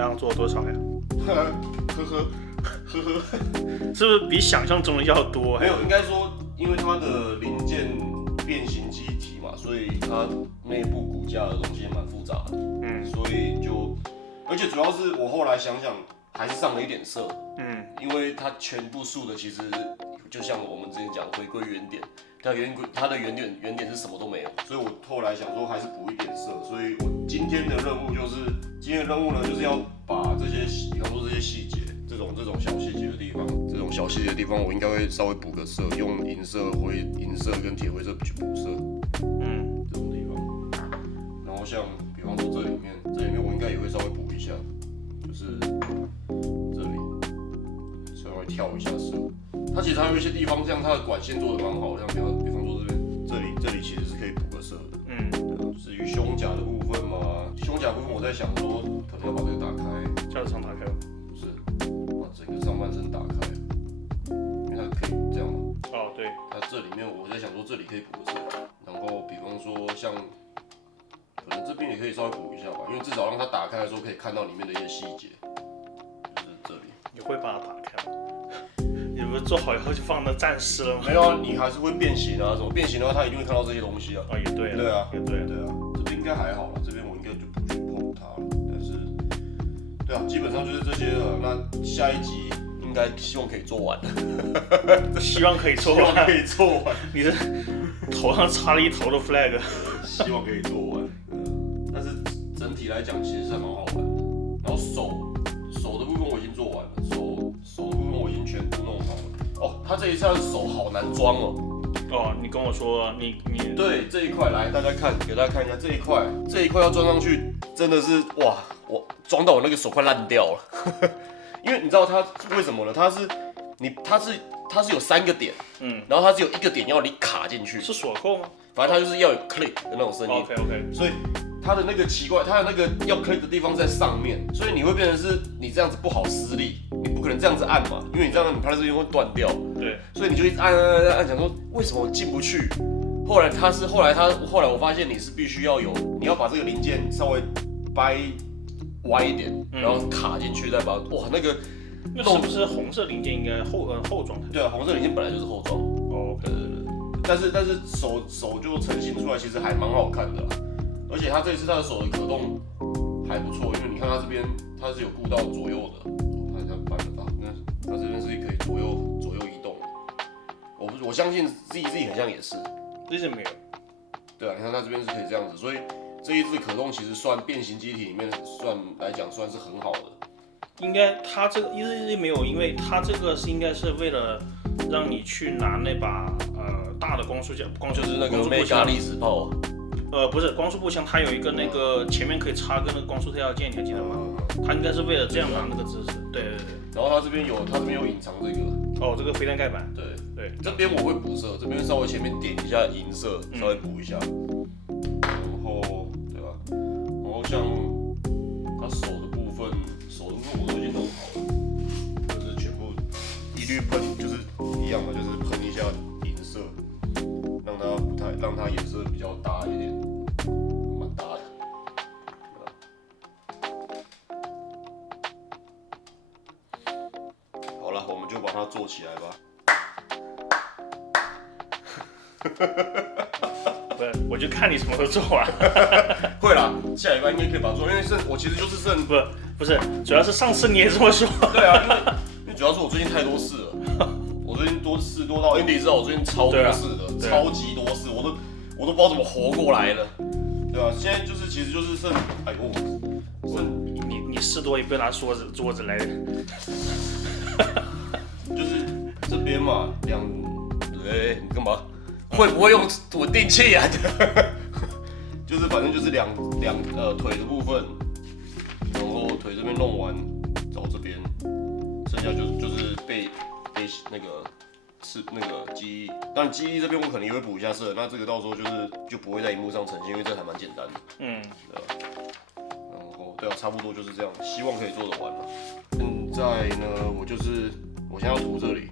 样做多少呀？呵呵呵呵，是不是比想象中的要多？没有，应该说，因为它的零件变形机体嘛，所以它内部骨架的东西也蛮复杂的。所以而且主要是我后来想想，还是上了一点色。因为它全部竖的其实就像我们之前讲回归原点，它的原点是什么都没有，所以我后来想说还是补一点色，所以我今天的任务呢，就是要把这些，比方说这些细节，这种小细节的地方，我应该会稍微补个色，用银色跟铁灰色去补色，这种地方。然后像比方说这里面我应该也会稍微补一下，就是这里稍微跳一下色。它其实还有一些地方，像它的管线做的蛮好的，像比方说这里其实是可以补个色的。对，至于胸甲的部分嘛，胸甲部分我在想说，可能要把这个打开，驾驶舱打开吗？不是，把整个上半身打开，因为它可以这样嘛。哦，对。它这里面我在想说这里可以补个色，然后比方说像，可能这边也可以稍微补一下吧，因为至少让它打开的时候可以看到里面的一些细节，就是这里。你会把它打开吗？你不是做好以后就放那暂时了吗？没有啊，你还是会变形啊，什么变形的话，它一定会看到这些东西啊。哦，也对啊。对啊，也对啊。对啊，这边应该还好了，这边我应该就不去碰它了。但是，对啊，基本上就是这些了。那下一集应该希望可以做完。希望可以做完。希望可以做完。你这头上插了一头的 flag。希望可以做完。但是整体来讲，其实是蛮好玩的。然后手的部分我已经做完了，手的部分我已经全部弄好了。哦，他这一次的手好难装哦。哦，你跟我说你对这一块来，给大家看一下这一块要装上去，真的是哇，我装到我那个手快烂掉了。因为你知道它为什么呢？它是有3个点，然后它只有1个点要你卡进去。是锁扣吗？反正它就是要有 click 的那种声音。OK。所以它的那个奇怪，它的那个要 click 的地方在上面，所以你会变成是你这样子不好施力，你不可能这样子按嘛，因为你这样你拍这边会断掉。对。所以你就一直按，想说为什么我进不去？后来我发现你是必须要你要把这个零件稍微掰歪一点，然后卡进去，再把哇那个。那是不是红色零件应该后装？对啊，红色零件本来就是后装。哦，对。但是手就成型出来，其实还蛮好看的啦。而且它这一次它的手的可动还不错，因为你看它这边它是有顾到左右的，看一下搬得到，它这边是可以左右移动的。我相信 ZZ 很像也是。ZZ 没有。对啊，你看它这边是可以这样子，所以这一次可动其实算变形机体里面算是很好的。应该它这个 ZZ 没有，因为它这个应该是为了让你去拿那把大的光束枪，就是那个 Mega 粒子炮。不是光束步枪，它有一个那个前面可以插个那个光束特效键，你还记得吗？它应该是为了这样拿那个姿势。对。然后它这边有隐藏这个。哦，这个飞弹盖板。对。这边我会补色，这边稍微前面点一下银色，稍微补一下。然后对吧？然后像它手的部分我都已经弄好了，就是全部一律喷，就是一样的，就是喷一下银色，让它颜色比较搭一点，蛮搭的。好了，我们就把它做起来吧。不是，我就看你什么时候做完。会啦，下礼拜应该可以把它做，因为我其实就是不是，主要是上次你也这么说。对啊，因为主要是我最近太多事了，我最近事多到 Andy 知道我最近超多事的，超级多事，我都不知道怎么活过来的，对吧？现在其实就是剩，哎呦，你事多也不要拿桌子来。就是这边嘛，对，你干嘛？会不会用稳定器啊？就是反正就是腿的部分，然后腿这边弄完，找这边，剩下就是背那个是那个记忆，当然记忆这边我可能也会补一下色，那这个到时候就不会在荧幕上呈现，因为这还蛮简单的。对啊。然后对啊，差不多就是这样，希望可以做得完了。现在呢，我现在要涂这里。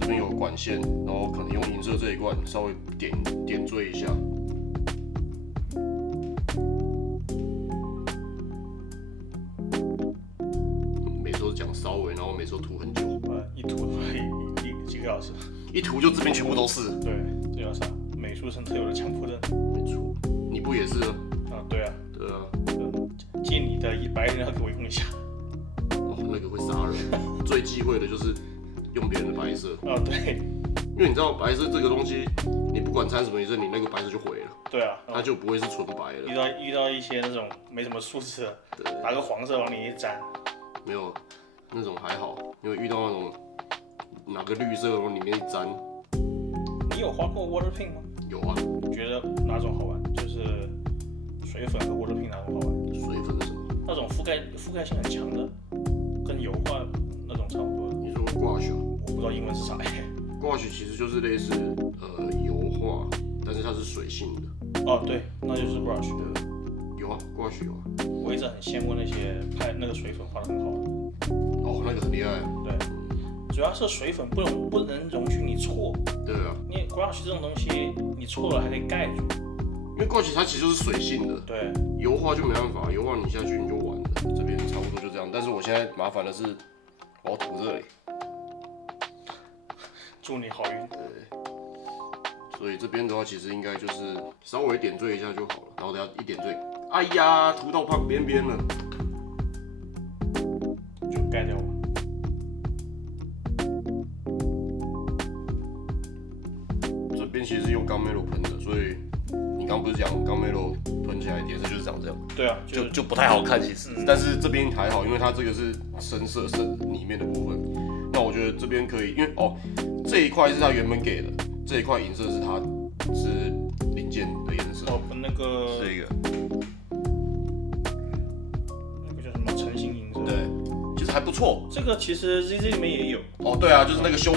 这边有管线，然后可能用银色这一罐稍微点缀一下。一涂的话几个小时。一涂就这边全部都是。对，这叫啥？美术生特有的强迫症。没错，你不也是吗？对啊。对啊。借你的白人要给我用一下。哦，那个会杀人。最忌讳的就是用别人的白色。对。因为你知道白色这个东西，你不管掺什么颜色，你那个白色就毁了。对啊。它就不会是纯白了。遇到一些那种没什么素质的，拿个黄色往里一沾。没有，那种还好，因为遇到那种拿个绿色往里面一沾。你有画过 water paint 吗？有啊。你觉得哪种好玩？就是水粉和 water paint 哪种好玩？水粉是什么？那种覆盖性很强的，跟油画那种差不多。你说gouache？我不知道英文是啥。gouache其实就是类似油画，但是它是水性的。对，那就是 brush。有啊，gouache有啊。我一直很羡慕那些拍那个水粉画的很好的。那个很厉害。对，主要是水粉不能容许你错。对啊。因为 brush 这种东西，你错了还可以盖住。因为gouache它其实就是水性的。对。油画就没办法，油画你下去你就完了。这边差不多就这样，但是我现在麻烦的是，我要涂这里。祝你好运。对。所以这边的话，其实应该就是稍微点缀一下就好了，然后等下一点缀，哎呀，涂到旁边了，就盖掉了。这边其实是用钢梅罗喷的，所以你刚不是讲钢梅罗喷起来颜色就是长这样？对啊，就不太好看其实，但是这边还好，因为它这个是深色里面的部分。那我觉得这边可以，因为这一块是它原本给的。这一块银色是它是零件的颜色。那个这个叫什么橙形银色？对，其实还不错。这个其实 ZZ 里面也有。对啊，就是那个胸，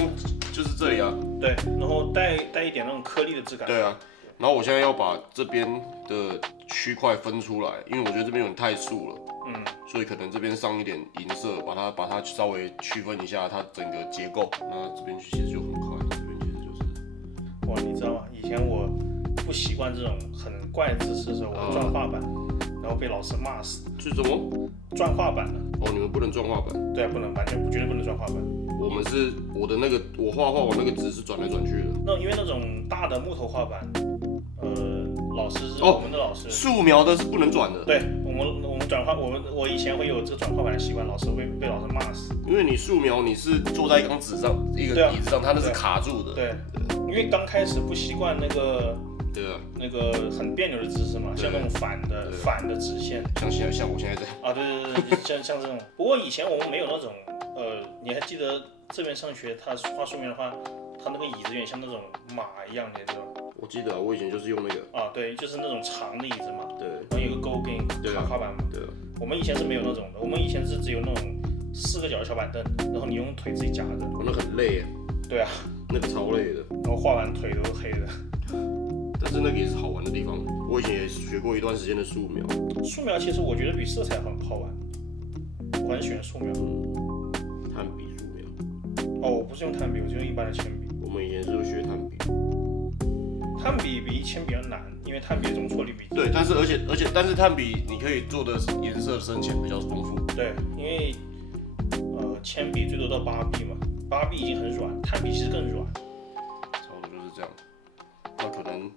就是这里啊。对，然后带一点那种颗粒的质感。对啊，然后我现在要把这边的区块分出来，因为我觉得这边有点太素了。所以可能这边上一点银色，把它稍微区分一下它整个结构。那这边其实就很快，这边其实就是。哇，你知道吗？以前我不习惯这种很怪的姿势的时候，我转画板，然后被老师骂死。是什么？转画板的。你们不能转画板？对啊，不能，完全绝对不能转画板。我们是我的那个我画我那个纸是转来转去的。因为那种大的木头画板，老师是我们的老师。素描的是不能转的。对，我们转画，我以前会有这个转画板的习惯，老师会被老师骂死。因为你素描你是坐在一张纸上，一个椅子上，它那是卡住的。对，因为刚开始不习惯那个。对啊。那个很别扭的姿势嘛，像那种反的直线。像我现在这样。对，像这种。不过以前我们没有那种，你还记得这边上学他画素描的话，他那个椅子有点像那种马一样，你知道吗？我记得我以前就是用那个。对，就是那种长的椅子嘛。对。然后有个钩给你卡画板嘛。对。我们以前是没有那种的，我们以前是只有那种4个脚的小板凳，然后你用腿自己夹着。那很累耶。对啊。那个超累的。然后画完腿都黑的。但是那个也是好玩的地方，我以前也学过一段时间的素描。素描其实我觉得比色彩很好玩，我很喜欢素描。炭笔素描。我不是用炭笔，我就用一般的铅笔。我们以前是学炭笔。炭笔比铅笔要难，因为炭笔的容错率比。对，但是炭笔你可以做的颜色深浅比较丰富。对，因为铅笔最多到8B 嘛，8B 已经很软，炭笔其实更软。差不多就是这样。那可能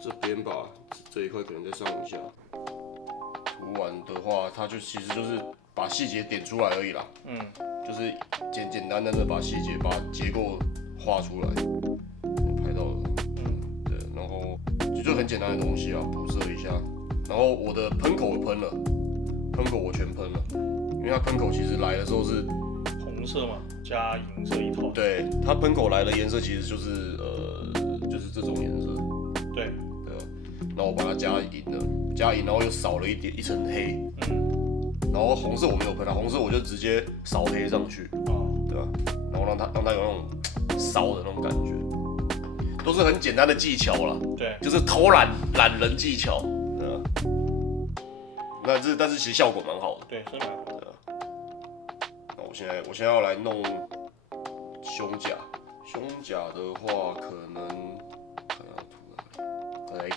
这边吧，这一块可能再上一下。涂完的话，它就其实就是把细节点出来而已啦。就是简单的把细节、把结构画出来。拍到了。对，然后就很简单的东西啊，补色一下。然后我的喷口我喷了，喷口我全喷了，因为它喷口其实来的时候是红色嘛，加银色一套。对，它喷口来的颜色其实就是就是这种颜色。对。然后我把它加银，然后又扫了一层黑。然后红色我没有喷啊，红色我就直接扫黑上去。对吧？然后让它有那种烧的那种感觉，都是很简单的技巧啦。对。就是偷懒人技巧。对啊。但是其实效果蛮好的。对，是蛮好的。那我现在要来弄胸甲。胸甲的话，可能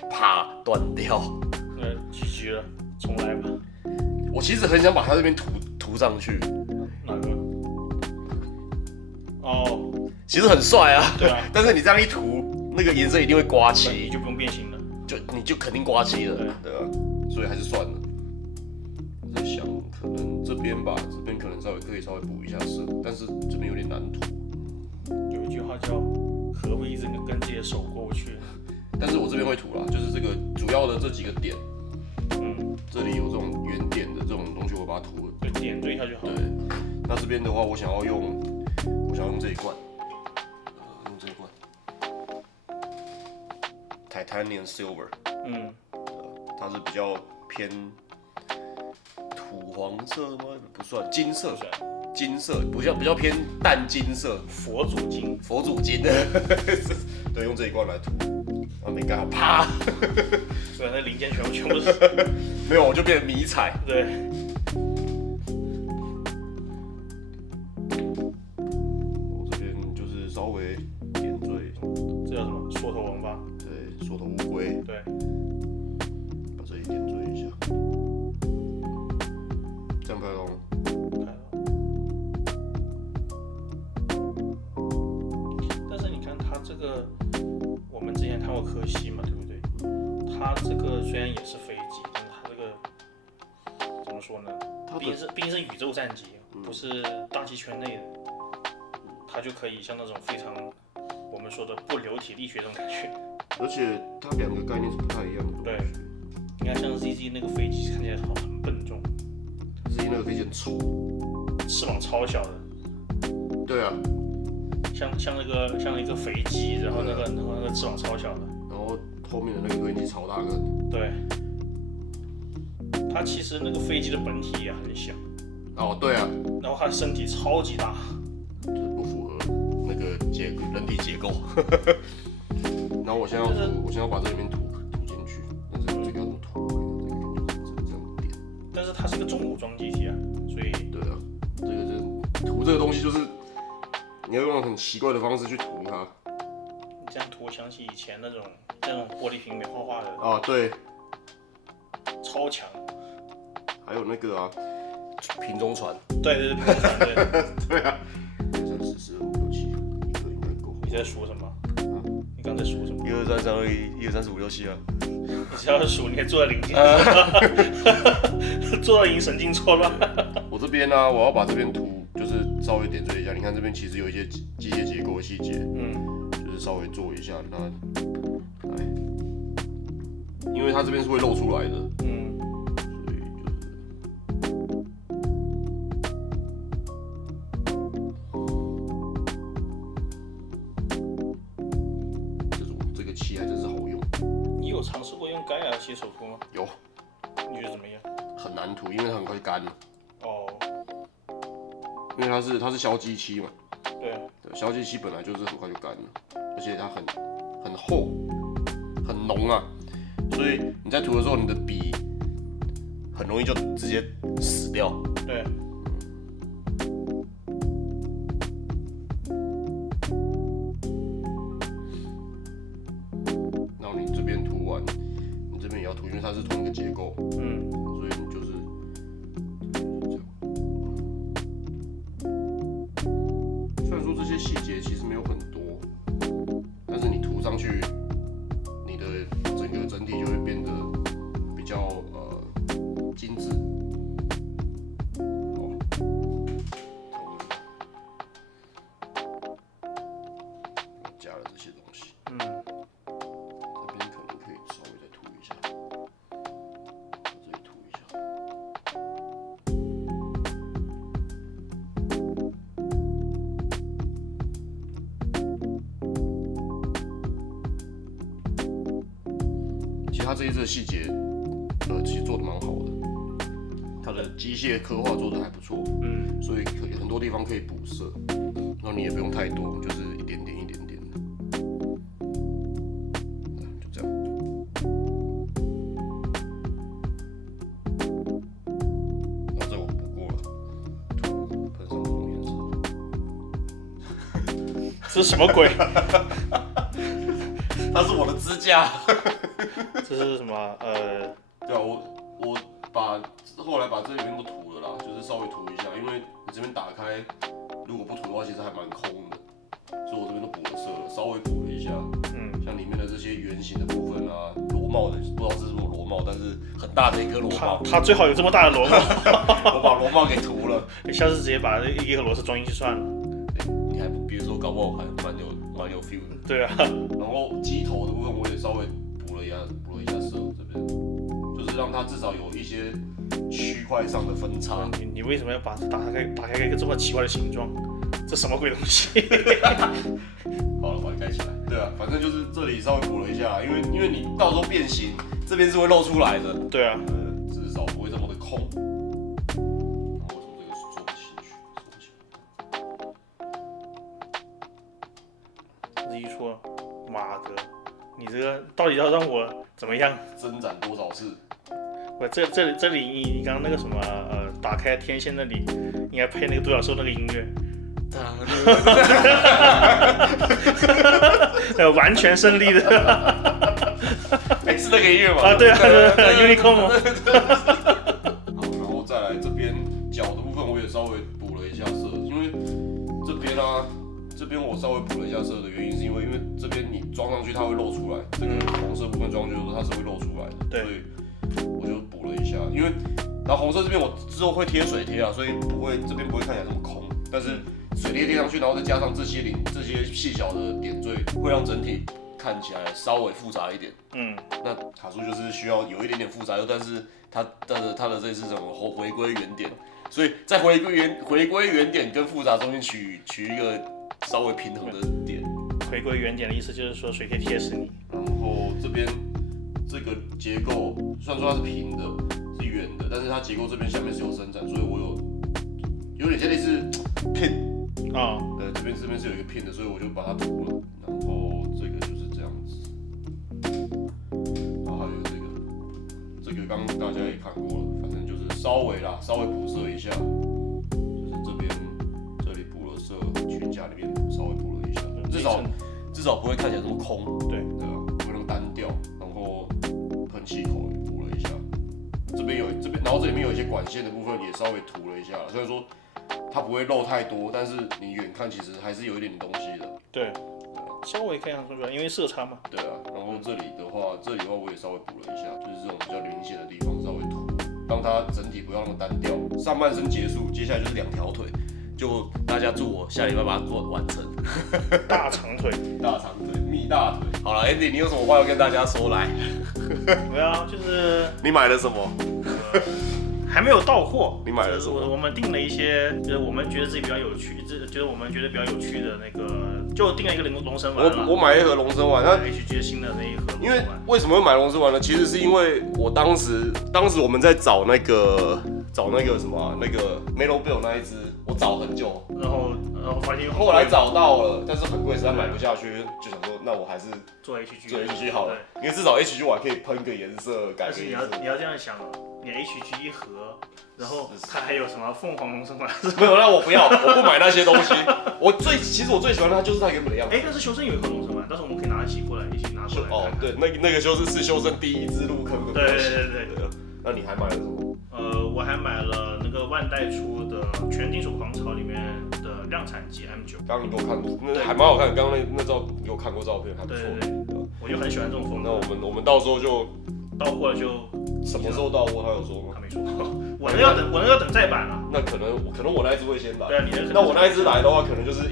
啪断掉。GG 了，重来吧。我其实很想把它这边涂上去。哪个？其实很帅啊。对啊，但是你这样一涂，那个颜色一定会刮你漆，就不用变形了。你就肯定刮漆了，对啊，所以还是算了。我在想，可能这边吧，这边可能可以稍微补一下色，但是这边有点难涂。有一句话叫“何必一整个跟自己的手过不去”。但是我这边会涂啦，就是这个主要的这几个点，这里有这种圆点的这种东西，我把它涂了，就点缀一下就好了。对，那这边的话，我想要用这一罐，用这一罐 Titanium Silver， 它是比较偏土黄色吗？不算，金色，金色比较偏淡金色，佛祖金，对，用这一罐来涂，然后没干好，啪，所以那零件全部是，没有，我就变成迷彩，对。我这边就是稍微点缀，这叫什么？缩头王八。对，缩头乌龟，对，把这里点缀一下，这样拍到吗？看到。但是你看它这个，我们之前看过柯西嘛，对不对？它这个虽然也是飞机，但是它这个怎么说呢？毕竟是宇宙战机，不是大气圈内的，它就可以像那种非常我们说的不流体力学这种感觉。而且它两个概念是不太一样的。对，你看像 ZZ 那个飞机看起来很笨重，ZZ 那个飞机很丑，翅膀超小的。对啊，像一个飞机，然后那个翅膀超小的，然后后面的那个飞机超大个。对，它其实那个飞机的本体也很小。哦，对啊。然后它身体超级大，就是不符合那个人体结构。然后我现在要把这里面涂进去，但是这个要怎么涂？这样点。但是它是个重武装机体啊，所以对啊，涂这个东西就是你要用很奇怪的方式去涂它。你这样涂，我想起以前那种玻璃瓶里面画的啊，对，超强。还有那个啊，瓶中船。对，瓶中船对。对啊。3、4、4、5、6、7，一个应该够。你在数什么？你刚才数什么？1、2、3、3、2、1、1、2、3、4、5、6、7啊。你只要数，你可以做到零件，做到已经神经错乱。我这边呢，我要把这边涂，就是稍微点缀一下。你看这边其实有一些机械结构的细节，就是稍微做一下。那来，因为它这边是会露出来的，所以就是这个漆还真是好用。你有尝试过用盖亚漆手涂吗？有。你觉得怎么样？很难涂，因为它很快干了。哦。因为它是硝基漆嘛。对。硝基漆本来就是很快就干了，而且它很厚，很浓啊，所以你在涂的时候，你的笔很容易就直接死掉。对。然后你这边涂完，你这边也要涂，因为它是同一个结构，所以你就是这样。虽然说这些细节其实没有很多，但是你涂上去，你的整体就会变得比较精致。好，差不多。我加了这些东西。这边可能可以稍微再涂一下，这里涂一下。其实它这一次的细节，其实做的蛮好的，它的机械刻画做的还不错，所以很多地方可以补色，然后你也不用太多，就是一点点的，就这样。然后这我补过了，喷上不同颜色。这是什么鬼？它是我的支架。这是什么？对啊，我后来把这里面都涂了啦，就是稍微涂一下，因为你这边打开，如果不涂的话，其实还蛮空的，所以我帽的，不知道是什么螺帽，但是很大的一颗螺帽。他最好有这么大的螺帽。我把螺帽给涂了。下次直接把一个螺丝装进去算了。你还别说，搞不好还蛮有 feel 的。对啊。然后机头的部分我也稍微补了一下色，这边就是让它至少有一些区块上的分叉。你为什么要把它打开一个这么奇怪的形状？这什么鬼东西？好了，把它盖起来。对啊，反正就是这里稍微补了一下，因为你到时候变形，这边是会露出来的。对啊，至少不会这么的空。然后这个做不进去，这一说，妈的，你这个到底要让我怎么样？伸展多少次？我这里你刚刚那个什么打开天线那里，应该配那个独角兽那个音乐。完全胜利的。是那个音乐吗？啊，对啊，Unicorn。好，然后再来这边脚的部分，我也稍微补了一下色，因为这边我稍微补了一下色的原因，是因为这边你装上去它会露出来，这个红色部分装上去的时候它是会露出来的，所以我就补了一下，因为然后红色这边我之后会贴水贴啊，所以这边不会看起来这么空，但是水贴贴上去，然后再加上这些细小的点缀，会让整体看起来稍微复杂一点。那卡苏就是需要有一点点复杂，但是它的这次什么回归原点，所以在回归原点跟复杂中间取一个稍微平衡的点。回归原点的意思就是说水可以贴死你。然后这边这个结构虽然说它是平的，是圆的，但是它结构这边下面是有伸展，所以我有点像类似 pin。对，这边是有一个 pin 的，所以我就把它涂了。然后这个就是这样子，然后还有这个刚刚大家也看过了，反正就是稍微补色一下，就是这里补了色，裙甲里面稍微补了一下，至少不会看起来这么空，对吧？不会那么单调。然后喷气口也补了一下，这边，然后这里面有一些管线的部分也稍微涂了一下，虽然说它不会露太多，但是你远看其实还是有一点东西的。对，稍微看上去，因为色差嘛。对啊，然后这里的话我也稍微补了一下，就是这种比较明显的地方稍微涂，让它整体不要那么单调。上半身结束，接下来就是2条腿，就大家祝我下礼拜把它完成。大长腿，蜜大腿。好了 ，Andy， 你有什么话要跟大家说来？没有，就是你买了什么？还没有到货。你买了什么？我们订了一些，就是我们觉得自己比较有趣，就是我们觉得比较有趣的那个，就订了一个龙神丸。我买了一盒龙神丸，那 HG 新的那一盒。因为为什么会买龙神丸呢？其实是因为我当时我们在找那个什么那个 Melo Bill 那一只，我找很久，然后发现后来找到了，但是很贵，实在买不下去，就想说那我还是做 HG 好了，因为至少 HG 我还可以喷个颜色改。但是你要这样想，你 HG 一盒，然后它还有什么凤凰龙神丸？没有，那我不要，我不买那些东西。其实我最喜欢它就是它原本的样子。但是修正有一盒龙神丸，到时候我们可以拿一起过来一起拿过来看看。对，那个是修正第一支入坑的。对。那你还买了什么？我还买了那个万代出的《全金属狂潮》里面的量产机 M9。刚刚你给我看，那还蛮好看。刚刚那照你给我看过照片，还不错。对，我就很喜欢这种风格。那我们到时候就到货了就什么时候到货？他有说吗？他没说。我那要等再版啊。那可能我那一只会先来。对啊，你的。那我那一只来的话，可能就是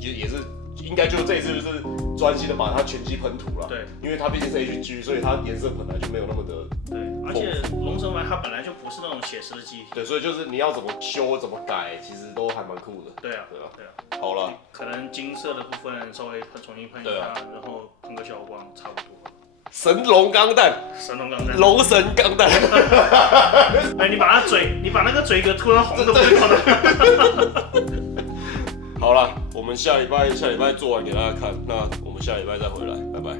也是应该就这一次就是专心的把它全机喷涂了。对，因为它毕竟是 HG， 所以它颜色本来就没有那么的。对，而且龙神丸它本来就不是那种写实的机体。对，所以就是你要怎么修怎么改，其实都还蛮酷的。对啊。好了，可能金色的部分稍微重新喷一下，然后喷个消光，差不多。神龙钢弹，龙神钢弹。你把那个嘴给涂成红的，不会看的。好了，我们下礼拜做完给大家看，那我们下礼拜再回来，拜拜。